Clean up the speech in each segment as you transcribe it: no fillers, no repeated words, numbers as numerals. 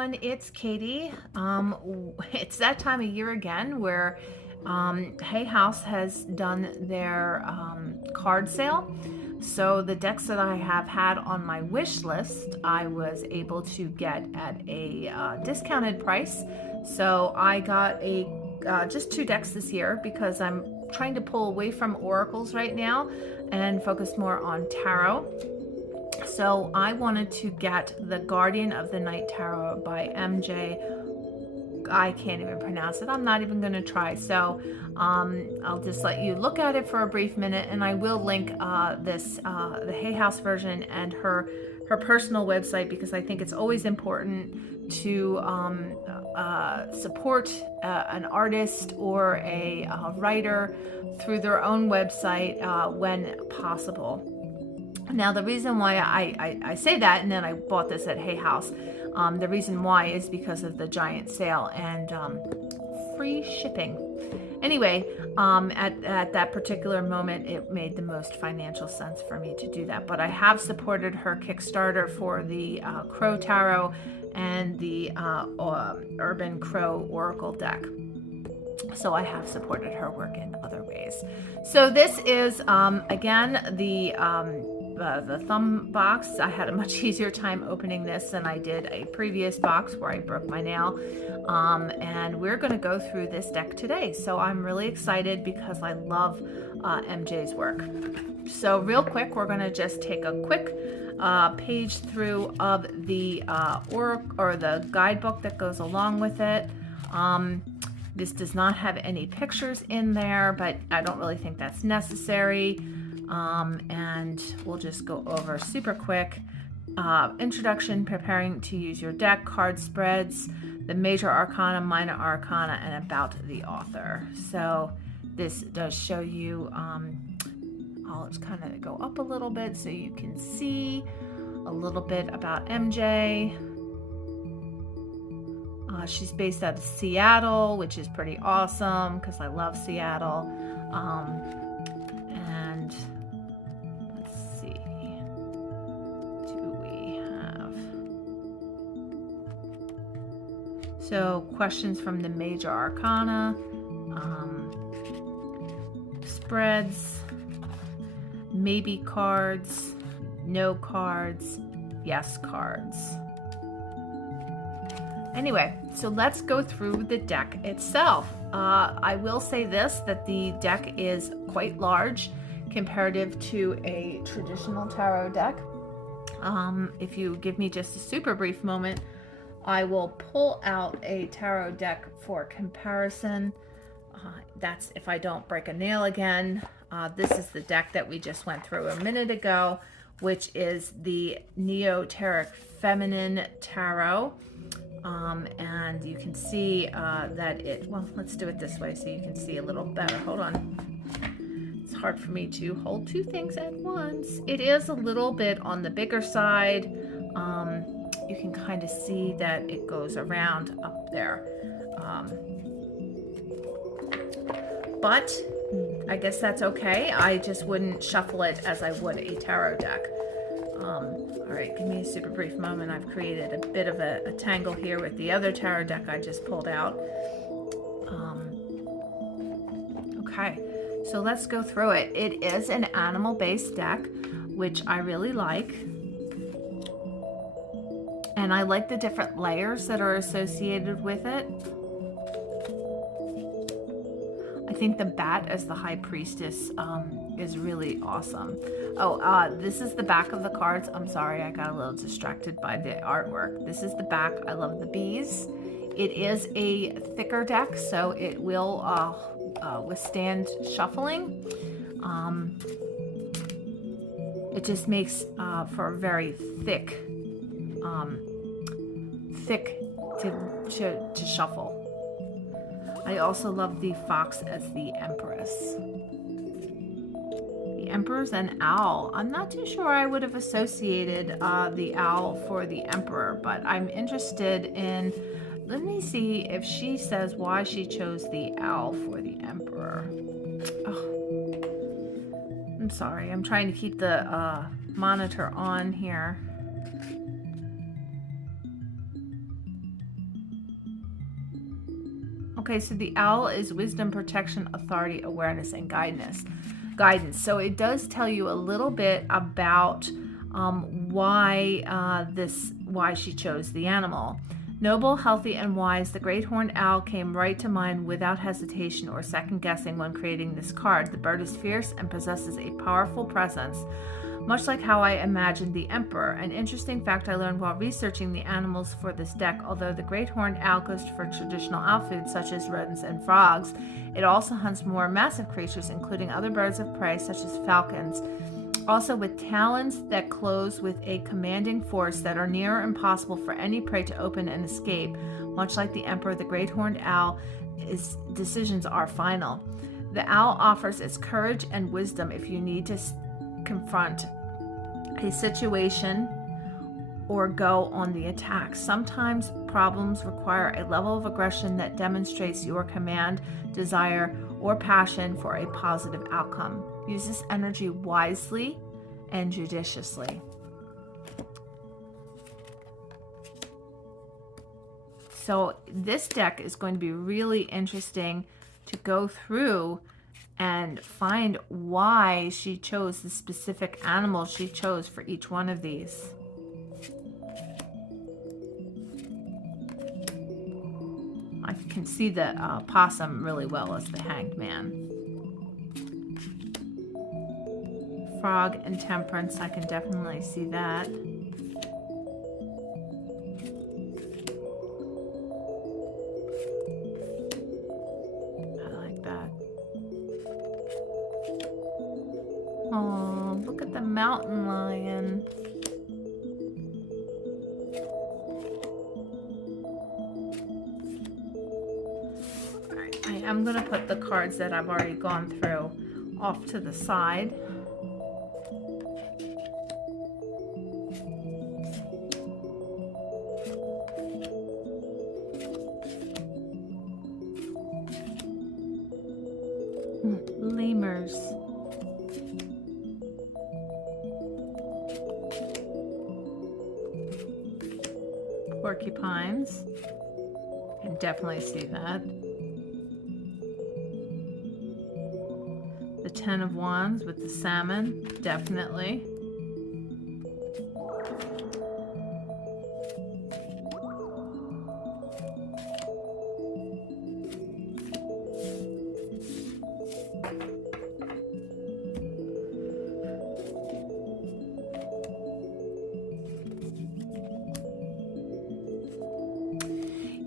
everyone, it's Katie. It's that time of year again where Hay House has done their card sale. So the decks that I have had on my wish list, I was able to get at a discounted price. So I got a just two decks this year because I'm trying to pull away from oracles right now and focus more on tarot. So I wanted to get the Guardian of the Night Tarot by MJ. I can't even pronounce it. I'm not even going to try. So I'll just let you look at it for a brief minute, and I will link the Hay House version and her personal website, because I think it's always important to support an artist or a writer through their own website when possible. Now, the reason why I say that, and then I bought this at Hay House, the reason why is because of the giant sale and free shipping. Anyway, at that particular moment, it made the most financial sense for me to do that. But I have supported her Kickstarter for the Crow Tarot and the Urban Crow Oracle deck. So I have supported her work in other ways. So this is, again, the thumb box. I had a much easier time opening this than I did a previous box where I broke my nail. And we're going to go through this deck today. So I'm really excited because I love MJ's work. So real quick, we're going to just take a quick page through of the or the guidebook that goes along with it. This does not have any pictures in there, but I don't really think that's necessary. And we'll just go over super quick. Introduction, preparing to use your deck, card spreads, the major arcana, minor arcana, and about the author. So this does show you, I'll just kind of go up a little bit so you can see a little bit about MJ. She's based out of Seattle, which is pretty awesome because I love Seattle. And let's see, do we have? So questions from the major arcana, spreads, maybe cards, no cards, yes cards. Anyway, so let's go through the deck itself. I will say this, that the deck is quite large comparative to a traditional tarot deck. If you give me just a super brief moment, I will pull out a tarot deck for comparison. That's if I don't break a nail again. This is the deck that we just went through a minute ago, which is the Neoteric Feminine Tarot. And you can see that well, let's do it this way so you can see a little better. Hold on. It's hard for me to hold two things at once. It is a little bit on the bigger side. You can kind of see that it goes around up there. But I guess that's okay. I just wouldn't shuffle it as I would a tarot deck. All right, give me a super brief moment. I've created a bit of a tangle here with the other tarot deck I just pulled out. Okay, so let's go through it. It is an animal-based deck, which I really like. And I like the different layers that are associated with it. I think the bat as the high priestess is really awesome. Oh, this is the back of the cards. I'm sorry, I got a little distracted by the artwork. This is the back. I love the bees. It is a thicker deck, so it will withstand shuffling. It just makes for a very thick to shuffle. I also love the fox as the empress. The emperor's an owl. I'm not too sure I would have associated the owl for the emperor, but I'm interested in, let me see if she says why she chose the owl for the emperor. Oh, I'm sorry, I'm trying to keep the monitor on here. Okay, so the owl is wisdom, protection, authority, awareness, and guidance. Guidance. So it does tell you a little bit about why she chose the animal. Noble, healthy, and wise, the great horned owl came right to mind without hesitation or second guessing when creating this card. The bird is fierce and possesses a powerful presence, much like how I imagined the emperor. An interesting fact I learned while researching the animals for this deck: although the great horned owl goes for traditional owl food such as rodents and frogs, it also hunts more massive creatures, including other birds of prey such as falcons. Also, with talons that close with a commanding force that are near impossible for any prey to open and escape, much like the emperor, the great horned owl, his decisions are final. The owl offers its courage and wisdom if you need to confront a situation or go on the attack. Sometimes problems require a level of aggression that demonstrates your command, desire, or passion for a positive outcome. Use this energy wisely and judiciously. So this deck is going to be really interesting to go through and find why she chose the specific animal she chose for each one of these. I can see the possum really well as the hanged man. Frog and temperance, I can definitely see that. I like that. Oh, look at the mountain lion. Alright, I am going to put the cards that I've already gone through off to the side. Lemurs. Porcupines. Can definitely see that. The Ten of Wands with the salmon, definitely.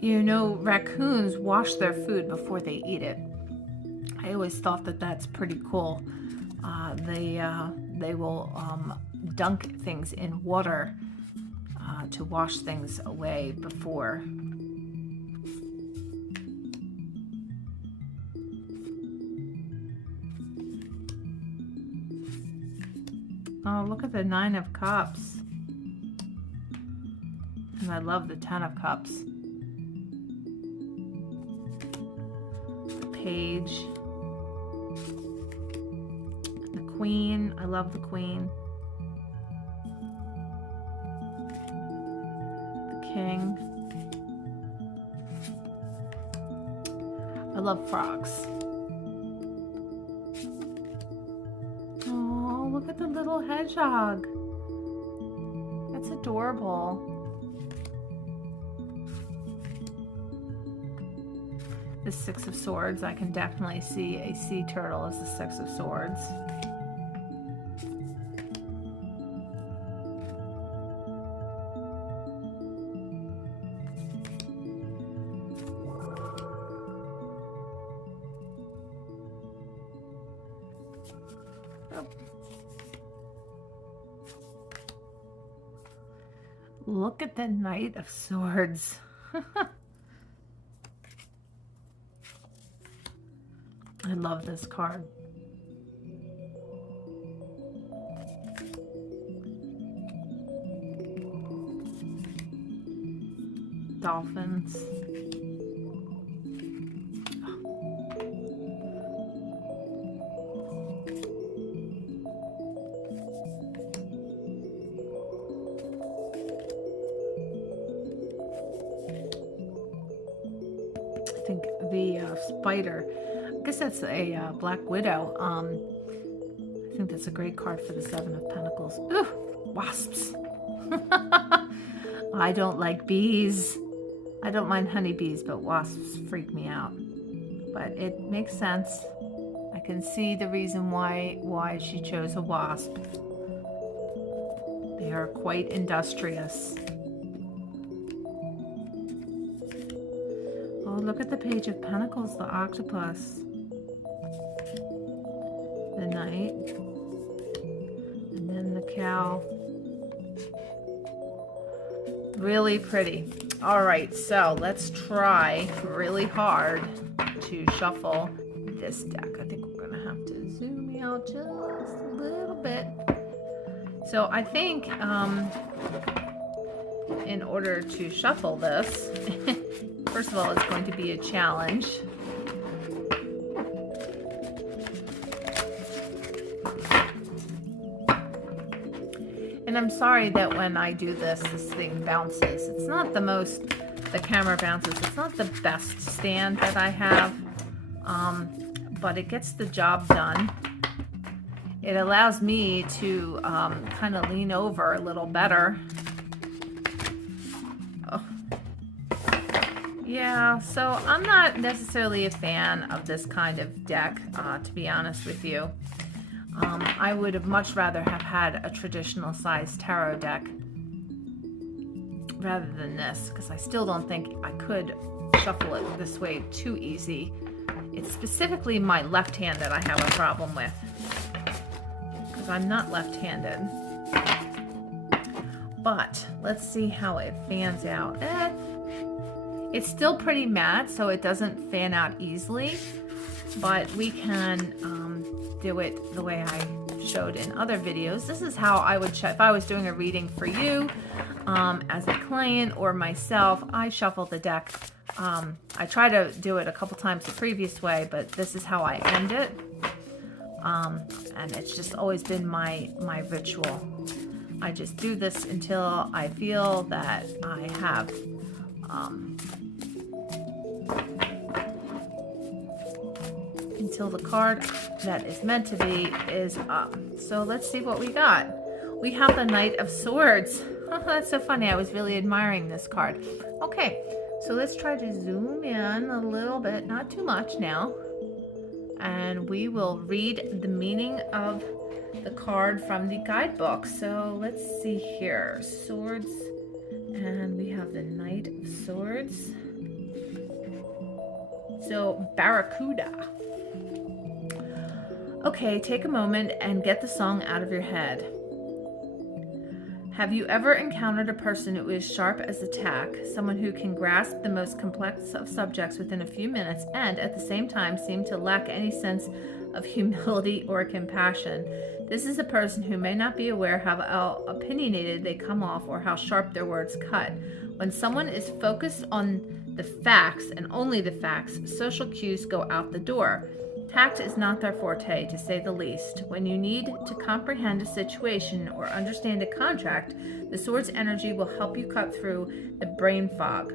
You know, raccoons wash their food before they eat it. I always thought that that's pretty cool. They will dunk things in water to wash things away before. Oh, look at the Nine of Cups. And I love the Ten of Cups. The Page. The Queen. I love the Queen. The King. I love frogs. Oh, look at the little hedgehog. That's adorable. The Six of Swords, I can definitely see a sea turtle as the Six of Swords. Oh. Look at the Knight of Swords. I love this card. Dolphins. I think the spider, I guess that's a Black Widow. I think that's a great card for the Seven of Pentacles. Ooh, wasps. I don't like bees. I don't mind honeybees, but wasps freak me out. But it makes sense. I can see the reason why she chose a wasp. They are quite industrious. Oh, look at the Page of Pentacles, the octopus. The knight. And then the cow. Really pretty. All right, so let's try really hard to shuffle this deck. I think we're gonna have to zoom out just a little bit. So I think in order to shuffle this, first of all, it's going to be a challenge. And I'm sorry that when I do this, this thing bounces. It's not the camera bounces. It's not the best stand that I have, but it gets the job done. It allows me to kind of lean over a little better. Oh. Yeah, so I'm not necessarily a fan of this kind of deck, to be honest with you. I would have much rather have had a traditional size tarot deck rather than this, because I still don't think I could shuffle it this way too easy. It's specifically my left hand that I have a problem with, because I'm not left-handed. But let's see how it fans out. It's still pretty matte, so it doesn't fan out easily, but we can do it the way I showed in other videos. This is how I would if I was doing a reading for you as a client or myself. I shuffle the deck. I try to do it a couple times the previous way, but this is how I end it. And it's just always been my ritual. I just do this until I feel that I have until the card that is meant to be is up. So let's see what we got. We have the Knight of Swords. Oh, that's so funny. I was really admiring this card. Okay, so let's try to zoom in a little bit, not too much now. And we will read the meaning of the card from the guidebook. So let's see here. Swords, and we have the Knight of Swords. So, Barracuda. Okay, take a moment and get the song out of your head. Have you ever encountered a person who is sharp as a tack, someone who can grasp the most complex of subjects within a few minutes and at the same time seem to lack any sense of humility or compassion? This is a person who may not be aware how opinionated they come off or how sharp their words cut. When someone is focused on the facts and only the facts, social cues go out the door. Tact is not their forte, to say the least. When you need to comprehend a situation or understand a contract, the sword's energy will help you cut through the brain fog.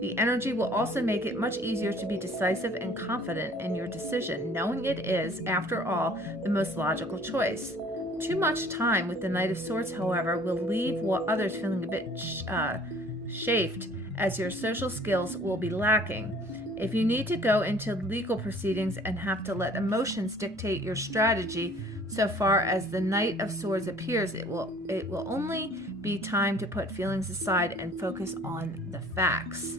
The energy will also make it much easier to be decisive and confident in your decision, knowing it is, after all, the most logical choice. Too much time with the Knight of Swords, however, will leave others feeling a bit chafed, as your social skills will be lacking. If you need to go into legal proceedings and have to let emotions dictate your strategy, so far as the Knight of Swords appears, it will only be time to put feelings aside and focus on the facts.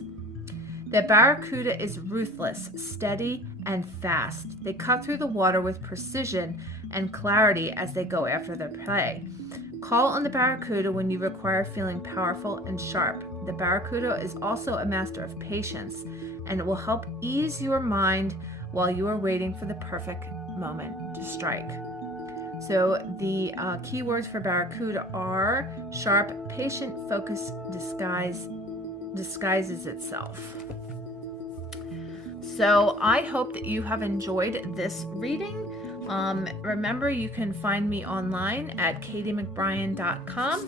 The Barracuda is ruthless, steady, and fast. They cut through the water with precision and clarity as they go after their prey. Call on the Barracuda when you require feeling powerful and sharp. The Barracuda is also a master of patience, and it will help ease your mind while you are waiting for the perfect moment to strike. So the key words for Barracuda are sharp, patient, focus, disguises itself. So I hope that you have enjoyed this reading. Remember, you can find me online at katiemcbrien.com.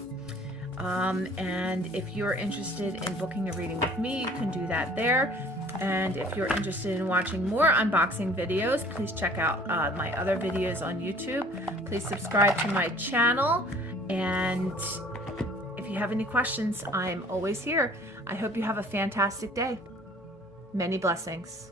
And if you're interested in booking a reading with me, you can do that there. And if you're interested in watching more unboxing videos, please check out my other videos on YouTube. Please subscribe to my channel. And if you have any questions, I'm always here. I hope you have a fantastic day. Many blessings.